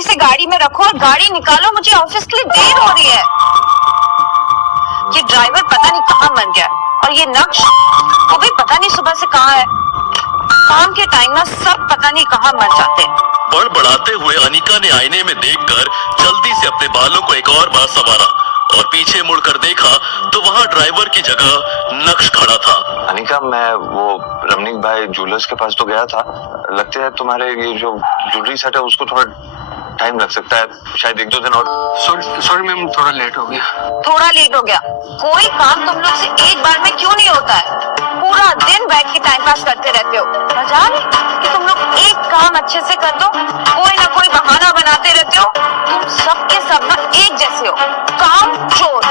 जल्दी से गाड़ी में रखो और गाड़ी निकालो, मुझे ऑफिस के लिए देर हो रही है। ये ड्राइवर पता नहीं कहाँ मर गया और ये नक्श वो भी पता नहीं सुबह से कहाँ है। काम के टाइम ना सब पता नहीं कहाँ मर जाते हैं। बड़बड़ाते हुए अनिका ने आईने में देखकर जल्दी से अपने बालों को एक और बार संवारा और पीछे मुड़कर देखा तो वहाँ ड्राइवर की जगह नक्श खड़ा था। अनिका, मैं वो रमनीक भाई ज्वेलर्स के पास तो गया था। लगता है तुम्हारे ये जो ज्वेलरी सेट है उसको थोड़ा टाइम लग सकता है, शायद 1-2 दिन और। सॉरी मैम, थोड़ा लेट हो गया। थोड़ा लेट हो गया? कोई काम तुम लोग से एक बार में क्यों नहीं होता है? पूरा दिन बैठ के टाइम पास करते रहते हो। मजा नहीं कि तुम लोग एक काम अच्छे से कर दो, कोई ना कोई बहाना बनाते रहते हो। तुम सबके सब ना एक जैसे हो, काम चोर।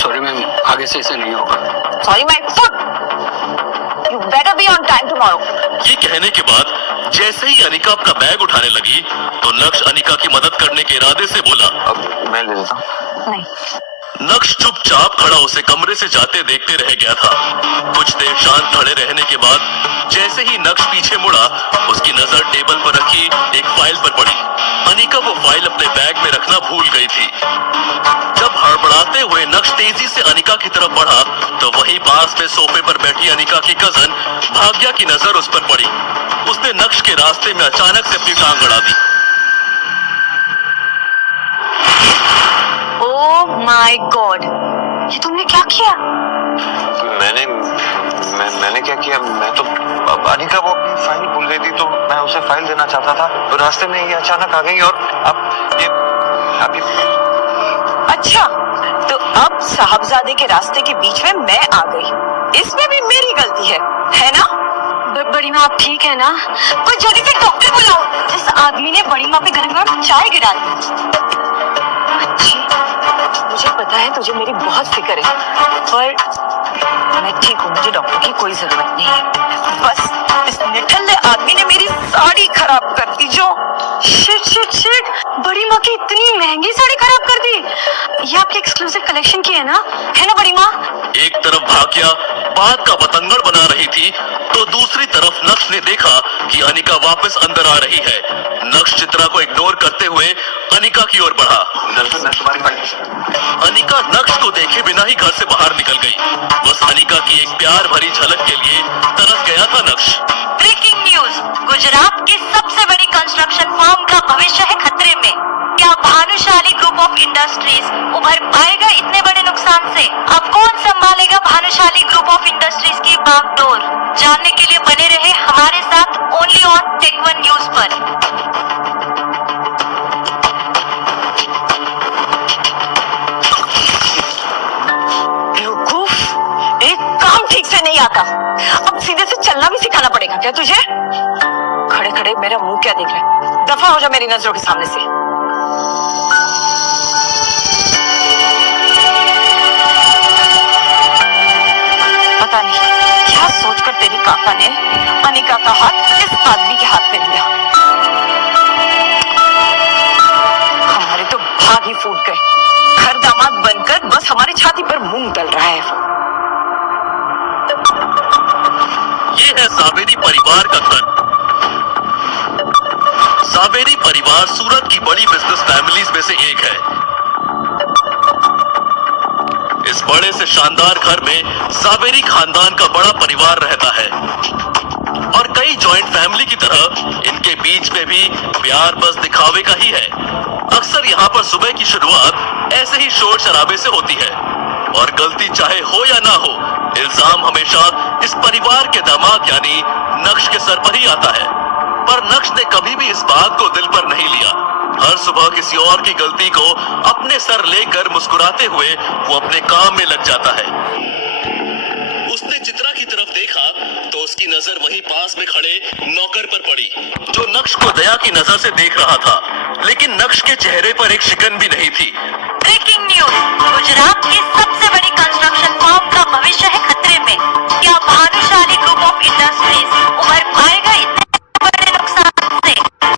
सॉरी मैम, आगे से ऐसे नहीं होगा। Sorry my foot, you better be on time tomorrow. ये कहने के बाद जैसे ही अनिका अपना बैग उठाने लगी तो नक्श अनिका की मदद करने के इरादे से बोला, अब मैं ले लेता हूँ। नहीं। नक्श चुपचाप खड़ा उसे कमरे से जाते देखते रह गया था। कुछ देर शांत खड़े रहने के बाद जैसे ही नक्श पीछे मुड़ा उसकी नजर टेबल पर रखी एक फाइल पर पड़ी। अनिका वो फाइल अपने बैग में रखना भूल गई थी। जब हड़बड़ाते हुए नक्श तेजी से अनिका की तरफ बढ़ा तो वहीं पास में सोफे पर बैठी अनिका की कजन भाग्या की नजर उस पर पड़ी। उसने नक्श के रास्ते में अचानक से अपनी टांग अड़ा दी। ओह माय गॉड, ये तुमने क्या किया? मैंने क्या किया? मैं तो अनिका वो अपनी फाइल भूल गई थी तो मैं उसे फाइल देना चाहता था तो रास्ते में ये अचानक आ गई और अब ये अच्छा, तो अब साहबजादे के रास्ते के बीच में मैं आ गई, इसमें भी मेरी गलती है ना? बड़ी माँ आप ठीक है ना? कोई जल्दी से डॉक्टर बुलाओ। जिस आदमी ने बड़ी माँ पे गरम चाय गिरा दी। अच्छी, मुझे पता है तुझे मेरी बहुत फिक्र है, पर मैं ठीक हूँ, मुझे डॉक्टर की कोई जरूरत नहीं है। बस इस निठल्ले आदमी ने मेरी साड़ी खराब कर दी। जो शिट, बड़ी माँ की इतनी महंगी साड़ी खराब कर दी। ये आपकी एक्सक्लूसिव कलेक्शन की है ना बड़ी माँ? एक तरफ भाग्या बात का बतंगड़ बना रही थी तो दूसरी तरफ नक्श ने देखा कि अनिका वापस अंदर आ रही है। नक्श चित्रा को इग्नोर करते हुए अनिका की ओर बढ़ा। अनिका नक्श को देखे बिना ही घर से बाहर निकल गई। बस अनिका की एक प्यार भरी झलक के लिए तरस गया था नक्श। ब्रेकिंग न्यूज, गुजरात की सबसे बड़ी कंस्ट्रक्शन फर्म का भविष्य है खतरे में। क्या भानुशाली ग्रुप ऑफ इंडस्ट्रीज उभर पाएगा इतने बड़े नुकसान से? अब कौन संभालेगा भानुशाली ग्रुप ऑफ इंडस्ट्रीज की बागडोर? जानने के लिए बने रहे हमारे साथ only on Tech One News पर। बेवकूफ, एक काम ठीक से नहीं आता, अब सीधे से चलना भी सिखाना पड़ेगा क्या तुझे? खड़े खड़े मेरा मुंह क्या देख रहा है? दफा हो जा मेरी नजरों के सामने से। पता नहीं क्या सोचकर तेरी काका ने अनिका का हाथ इस आदमी के हाथ में दिया। हमारे तो भाग ही फूट गए। घर दामाद बनकर बस हमारी छाती पर मूंग तल रहा है वो। ये है सावेरी परिवार का घर। सावेरी परिवार सूरत की बड़ी बिजनेस फैमिलीज में से एक है। इस बड़े से शानदार घर में सावेरी खानदान का बड़ा परिवार रहता है और कई जॉइंट फैमिली की तरह इनके बीच में भी प्यार बस दिखावे का ही है। अक्सर यहाँ पर सुबह की शुरुआत ऐसे ही शोर शराबे से होती है और गलती चाहे हो या ना हो, इल्जाम हमेशा इस परिवार के दामाद यानी नक्श के सर पर ही आता है। पर नक्श ने कभी भी इस बात को दिल पर नहीं लिया। हर सुबह किसी और की गलती को अपने सर लेकर मुस्कुराते हुए वो अपने काम में लग जाता है। उसने चित्रा की तरफ देखा तो उसकी नजर वहीं पास में खड़े नौकर पर पड़ी जो नक्श को दया की नजर से देख रहा था, लेकिन नक्श के चेहरे पर एक शिकन भी नहीं थी। ब्रेकिंग न्यूज, गुजरात की सबसे बड़ी कंस्ट्रक्शन फर्म का भविष्य है खतरे में। क्या भानुशाली ग्रुप ऑफ इंडस्ट्रीज उभर पाएगा इतने